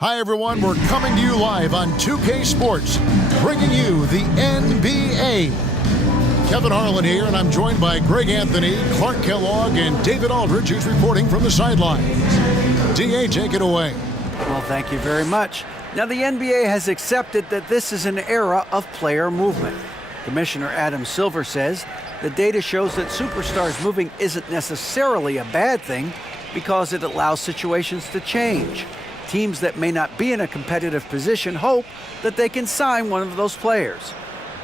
Hi, everyone. We're coming to you live on 2K Sports, bringing you the NBA. Kevin Harlan here, and I'm joined by Greg Anthony, Clark Kellogg, and David Aldridge, who's reporting from the sidelines. DA, take it away. Well, thank you very much. Now, the NBA has accepted that this is an era of player movement. Commissioner Adam Silver says the data shows that superstars moving isn't necessarily a bad thing because it allows situations to change. Teams that may not be in a competitive position hope that they can sign one of those players.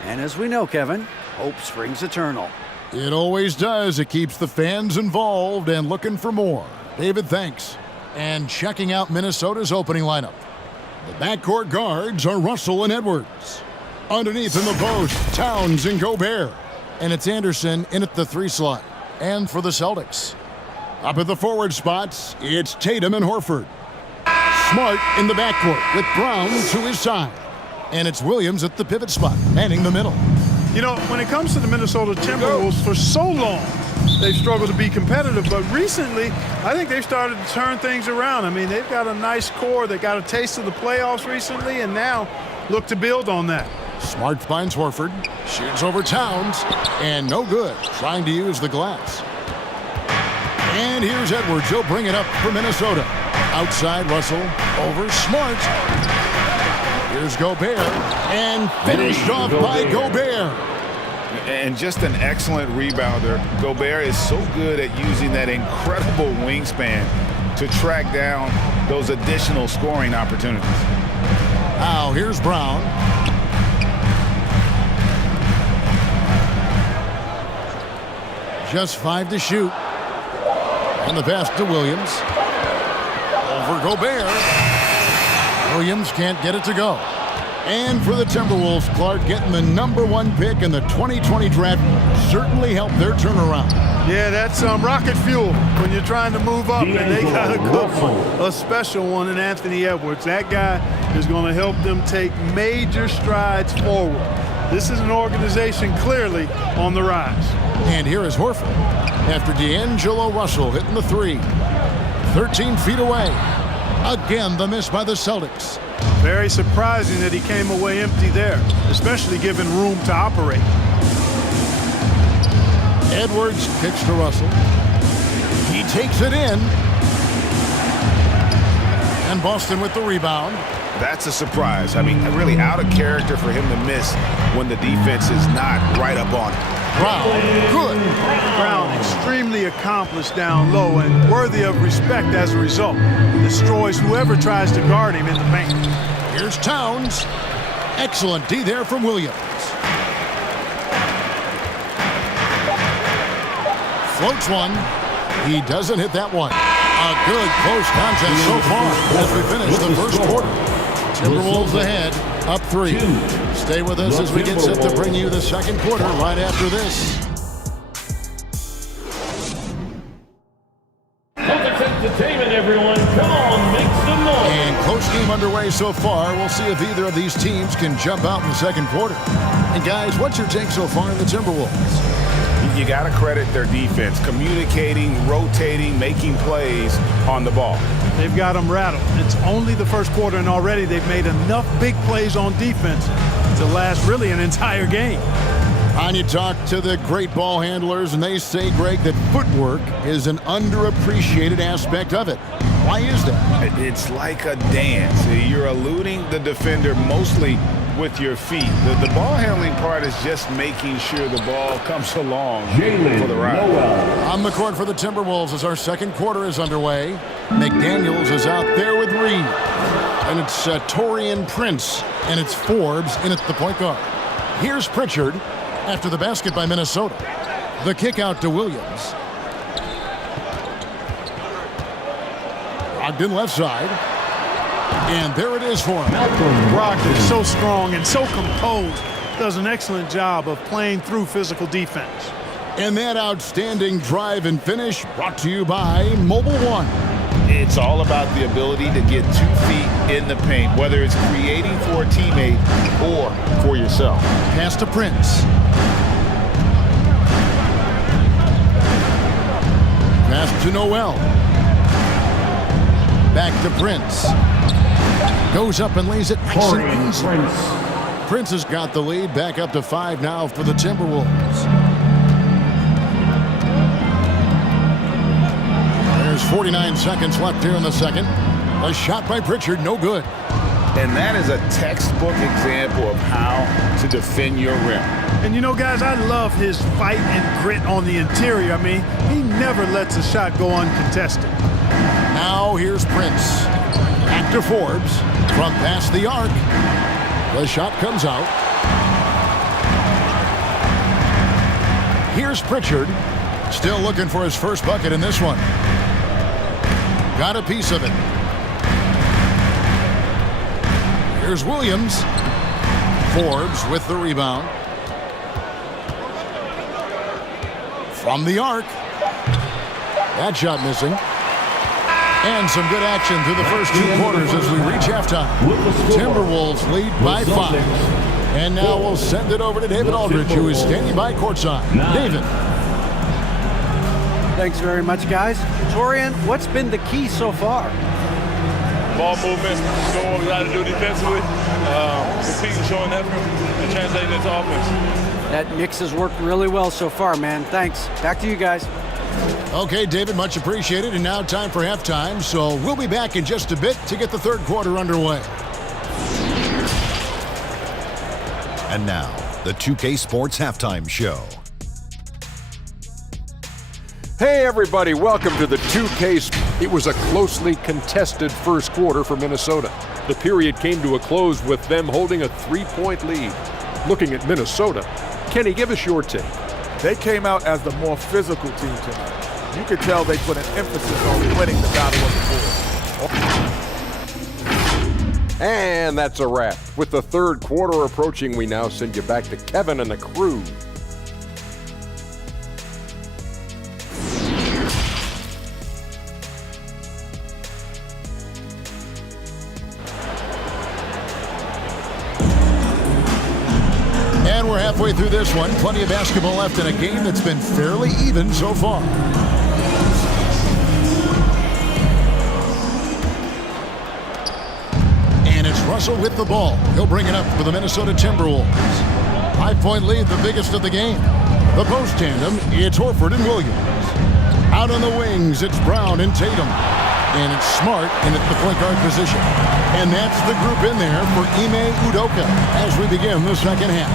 And as we know, Kevin, hope springs eternal. It always does. It keeps the fans involved and looking for more. David, thanks. And checking out Minnesota's opening lineup. The backcourt guards are Russell and Edwards. Underneath in the post, Towns and Gobert. And it's Anderson in at the 3 slot. And for the Celtics, up at the forward spots, it's Tatum and Horford. Smart in the backcourt with Brown to his side. And it's Williams at the pivot spot, manning the middle. You know, when it comes to the Minnesota Timberwolves, for so long, they've struggled to be competitive. But recently, I think they've started to turn things around. I mean, they've got a nice core. They got a taste of the playoffs recently, and now look to build on that. Smart finds Horford, shoots over Towns, and no good, trying to use the glass. And here's Edwards. He'll bring it up for Minnesota. Outside Russell, over Smart. Here's Gobert, and finished off by Gobert. And just an excellent rebounder. Gobert is so good at using that incredible wingspan to track down those additional scoring opportunities. Now here's Brown. Just 5 to shoot. And the pass to Williams. Over Gobert. Williams can't get it to go. And for the Timberwolves, Clark getting the #1 pick in the 2020 draft certainly helped their turnaround. Yeah, that's rocket fuel when you're trying to move up, and they got a good one, a special one in Anthony Edwards. That guy is going to help them take major strides forward. This is an organization clearly on the rise. And here is Horford after D'Angelo Russell hitting the 3. 13 feet away. Again, the miss by the Celtics. Very surprising that he came away empty there, especially given room to operate. Edwards kicks to Russell. He takes it in. And Boston with the rebound. That's a surprise. I mean, really out of character for him to miss when the defense is not right up on it. Brown, good. Brown, extremely accomplished down low and worthy of respect as a result. Destroys whoever tries to guard him in the paint. Here's Towns. Excellent D there from Williams. Floats one. He doesn't hit that one. A good close contest so far as we finish the first quarter. Timberwolves ahead, up 3. Stay with us as we get set to bring you the second quarter right after this. Celtics entertainment, everyone. Come on, make some noise. And close game underway so far. We'll see if either of these teams can jump out in the second quarter. And guys, what's your take so far in the Timberwolves? You got to credit their defense, communicating, rotating, making plays on the ball. They've got them rattled. It's only the first quarter, and already they've made enough big plays on defense to last really an entire game. And you talk to the great ball handlers, and they say, Greg, that footwork is an underappreciated aspect of it. Why is that? It's like a dance. You're eluding the defender mostly with your feet. The ball handling part is just making sure the ball comes along for the ride. On the court for the Timberwolves as our second quarter is underway. McDaniels is out there with Reed. And it's Taurean Prince. And it's Forbes in at the point guard. Here's Pritchard after the basket by Minnesota. The kick out to Williams. Brogdon left side. And there it is for him. Brogdon is so strong and so composed. Does an excellent job of playing through physical defense. And that outstanding drive and finish brought to you by Mobile One. It's all about the ability to get 2 feet in the paint, whether it's creating for a teammate or for yourself. Pass to Prince. Pass to Noel. Back to Prince. Goes up and lays it nice and Torian easy. Prince. Prince has got the lead, back up to 5 now for the Timberwolves. There's 49 seconds left here in the second. A shot by Pritchard, no good. And that is a textbook example of how to defend your rim. And you know, guys, I love his fight and grit on the interior. I mean, he never lets a shot go uncontested. Now here's Prince. Back to Forbes. From past the arc. The shot comes out. Here's Pritchard. Still looking for his first bucket in this one. Got a piece of it. Here's Williams. Forbes with the rebound. From the arc. That shot missing. And some good action through the first 2 quarters as we reach halftime. Timberwolves lead by 5. And now we'll send it over to David Aldridge, who is standing by courtside. David. Thanks very much, guys. Torian, what's been the key so far? Ball movement, doing what we got to do defensively, competing, showing effort, and translating into offense. That mix has worked really well so far, man. Thanks. Back to you guys. Okay, David, much appreciated. And now time for halftime. So we'll be back in just a bit to get the third quarter underway. And now, the 2K Sports Halftime Show. Hey everybody, welcome to the 2K. It was a closely contested first quarter for Minnesota. The period came to a close with them holding a 3-point lead. Looking at Minnesota, Kenny, give us your take. They came out as the more physical team tonight. You could tell they put an emphasis on winning the battle of the boards. And that's a wrap. With the third quarter approaching, we now send you back to Kevin and the crew. And we're halfway through this one. Plenty of basketball left in a game that's been fairly even so far. And it's Russell with the ball. He'll bring it up for the Minnesota Timberwolves. 5-point lead, the biggest of the game. The post tandem, it's Horford and Williams. Out on the wings, it's Brown and Tatum. And it's Smart in at the point guard position. And that's the group in there for Ime Udoka as we begin the second half.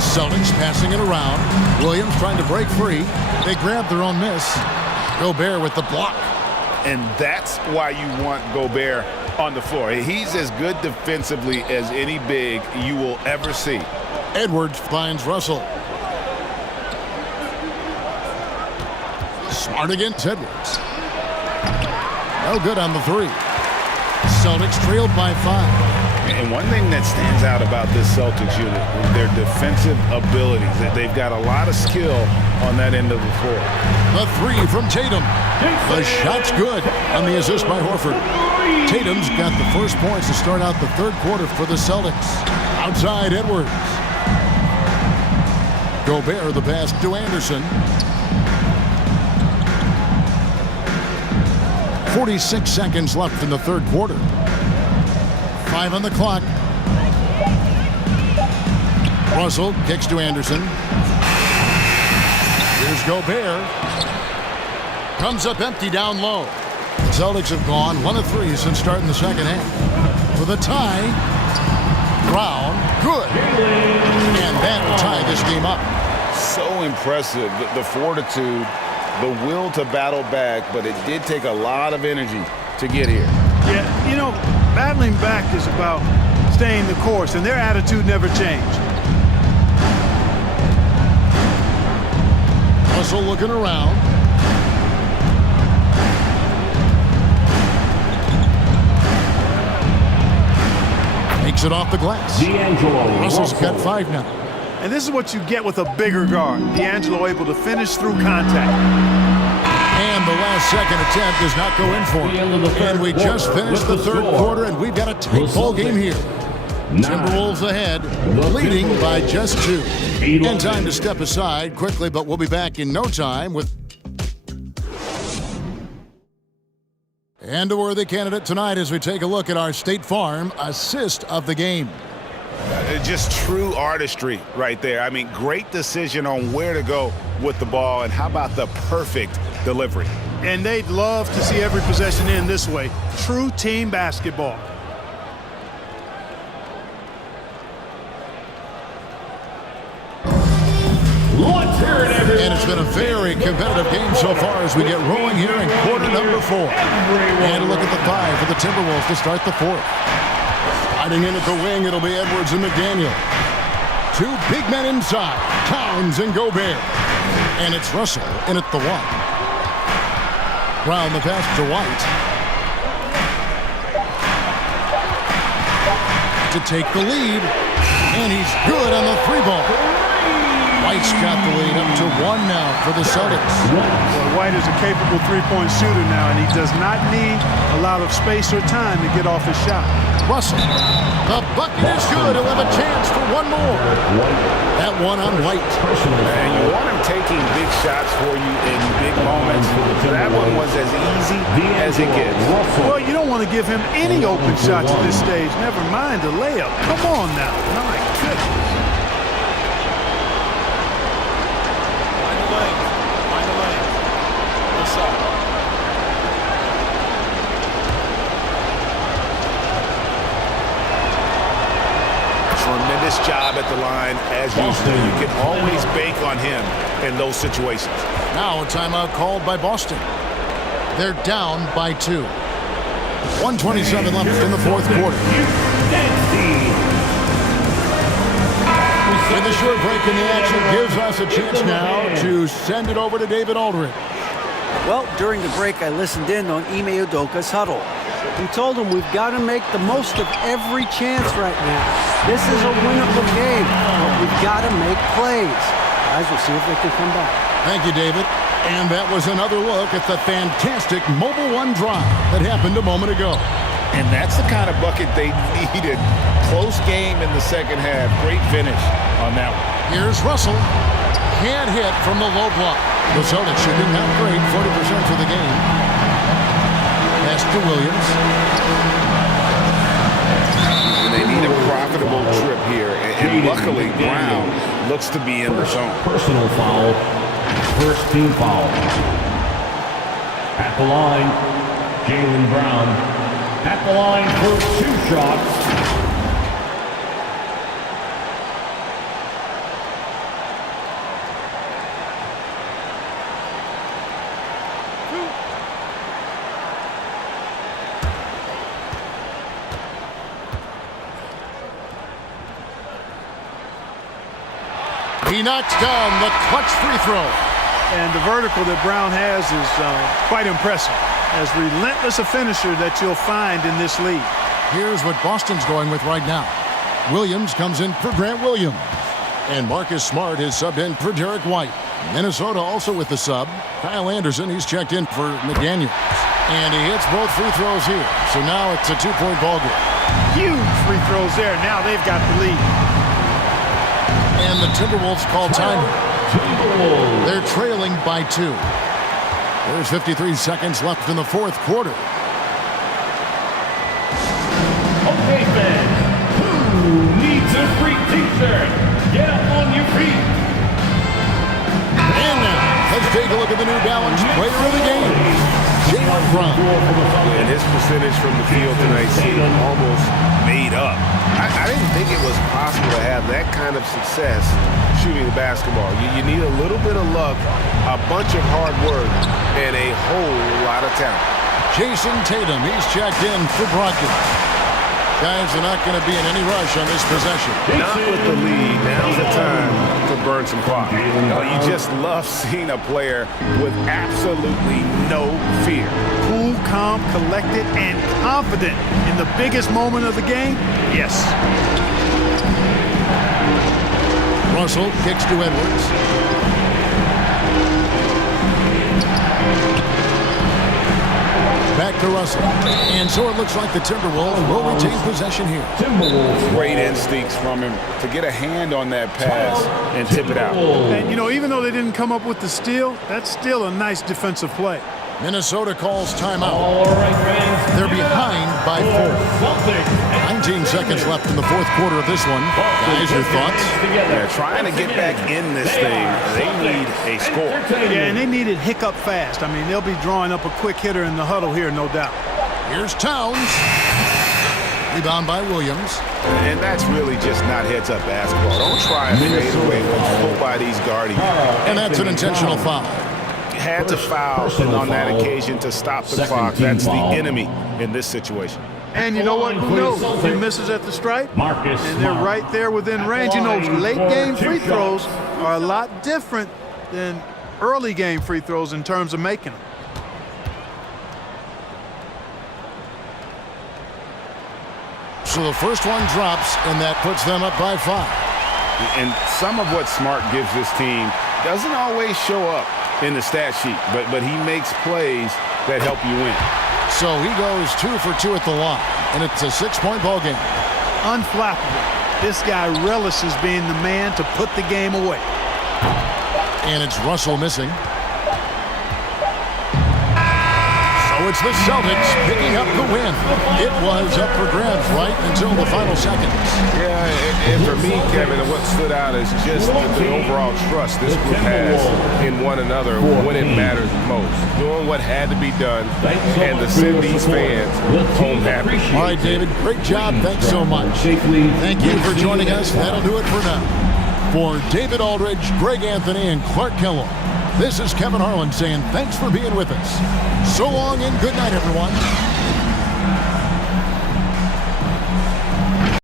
Celtics passing it around. Williams trying to break free. They grab their own miss. Gobert with the block. And that's why you want Gobert on the floor. He's as good defensively as any big you will ever see. Edwards finds Russell. Smart against Edwards. No good on the three. Celtics trailed by 5. And one thing that stands out about this Celtics unit is their defensive abilities. They've got a lot of skill on that end of the floor. The three from Tatum. The shot's good on the assist by Horford. Tatum's got the first points to start out the third quarter for the Celtics. Outside Edwards. Gobert the pass to Anderson. 46 seconds left in the third quarter. 5 on the clock. Russell kicks to Anderson. Here's Gobert. Comes up empty down low. The Celtics have gone 1 of 3 since starting the second half. For the tie, Brown, good. And that will tie this game up. So impressive, the fortitude, the will to battle back, but it did take a lot of energy to get here. Yeah, you know, battling back is about staying the course, and their attitude never changed. Russell looking around. Makes it off the glass. Russell's got 5 now. And this is what you get with a bigger guard. D'Angelo able to finish through contact. And the last second attempt does not go in for him. And we just finished the third quarter, and we've got a tight ball game here. Timberwolves ahead, leading by just 2. And time to step aside quickly, but we'll be back in no time with... And a worthy candidate tonight as we take a look at our State Farm assist of the game. Just true artistry right there. I mean, great decision on where to go with the ball, and how about the perfect delivery. And they'd love to see every possession end this way. True team basketball. Let's hear it, everyone. And it's been a very competitive game so far as we get rolling here in quarter number 4. And a look at the 5 for the Timberwolves to start the 4th. Sliding in at the wing, it'll be Edwards and McDaniel. 2 big men inside, Towns and Gobert. And it's Russell in at the 1. Brown the pass to White. To take the lead. And he's good on the 3-ball. White's got the lead up to 1 now for the Celtics. Well, White is a capable three-point shooter now, and he does not need a lot of space or time to get off his shot. Russell. The bucket is good. He'll have a chance for 1 more. That one on White. And you want him taking big shots for you in big moments. That one was as easy as it gets. Well, you don't want to give him any open shots at this stage. Never mind a layup. Come on now. My goodness. Tremendous job at the line as usual. You can always bank on him in those situations. Now a timeout called by Boston. They're down by 2. 1:27 left in the 4th quarter. And the short break in the action gives us a chance now to send it over to David Aldridge. Well, during the break, I listened in on Ime Udoka's huddle. He told him we've got to make the most of every chance right now. This is a winnable game, but we've got to make plays. Guys, we'll see if they can come back. Thank you, David. And that was another look at the fantastic Mobile One drive that happened a moment ago. And that's the kind of bucket they needed. Close game in the second half. Great finish on that one. Here's Russell. Can't hit from the low block. The Celtics shooting not great, 40% for the game. Pass to Williams. And they need a profitable trip here. And luckily, Brown looks to be in the zone. Personal foul. First team foul. At the line, Jaylen Brown. At the line for 2 shots. He knocks down the clutch free throw. And the vertical that Brown has is quite impressive. As relentless a finisher that you'll find in this league. Here's what Boston's going with right now. Williams comes in for Grant Williams. And Marcus Smart is subbed in for Derek White. Minnesota also with the sub. Kyle Anderson, he's checked in for McDaniel. And he hits both free throws here. So now it's a 2-point ball game. Huge free throws there. Now they've got the lead. And the Timberwolves call time. They're trailing by 2. There's 53 seconds left in the 4th quarter. Okay, fans. Who needs a free t-shirt? Get up on your feet. And now, let's take a look at the New Balance player of the game, Jaylen Brown. And his percentage from the field tonight seemed almost made up. I didn't think it was possible to have that kind of success shooting the basketball. You need a little bit of luck, a bunch of hard work, and a whole lot of talent. Jason Tatum, he's checked in for Brogdon. Guys are not going to be in any rush on this possession. Not with the lead. Now's the time to burn some clock. You just love seeing a player with absolutely no fear. Cool, calm, collected, and confident in the biggest moment of the game? Yes. Russell kicks to Edwards. Back to Russell. And so it looks like the Timberwolves will retain possession here. Great instincts from him to get a hand on that pass and tip it out. And, you know, even though they didn't come up with the steal, that's still a nice defensive play. Minnesota calls timeout. All right, fans. They're behind by 4. Celtics. 19 seconds left in the fourth quarter of this one. Guys, your thoughts? They're trying to get back in this thing. They need a score. Yeah, and they need it hiccup fast. I mean, they'll be drawing up a quick hitter in the huddle here, no doubt. Here's Towns. Rebound by Williams. And that's really just not heads-up basketball. Don't try and fade away when nobody's guarding you. And that's an intentional foul. Had to foul on that occasion to stop the clock. That's the enemy in this situation. And you know what? Who knows? If he misses at the stripe, and they're right there within range. You know, late-game free throws are a lot different than early-game free throws in terms of making them. So the first one drops, and that puts them up by 5. And some of what Smart gives this team doesn't always show up in the stat sheet, but he makes plays that help you win. So he goes 2 for 2 at the line, and it's a 6-point ball game. Unflappable. This guy relishes being the man to put the game away. And it's Russell missing. So it's the Celtics picking up the win. It was up for grabs right until the final seconds. Yeah, and for me, Kevin, what stood out is just the overall trust this group has in one another when it matters most. Doing what had to be done and to send these fans home happy. All right, David, great job. Thanks so much. Thank you for joining us. That'll do it for now. For David Aldridge, Greg Anthony, and Clark Kellogg, this is Kevin Harlan saying thanks for being with us. So long and good night, everyone.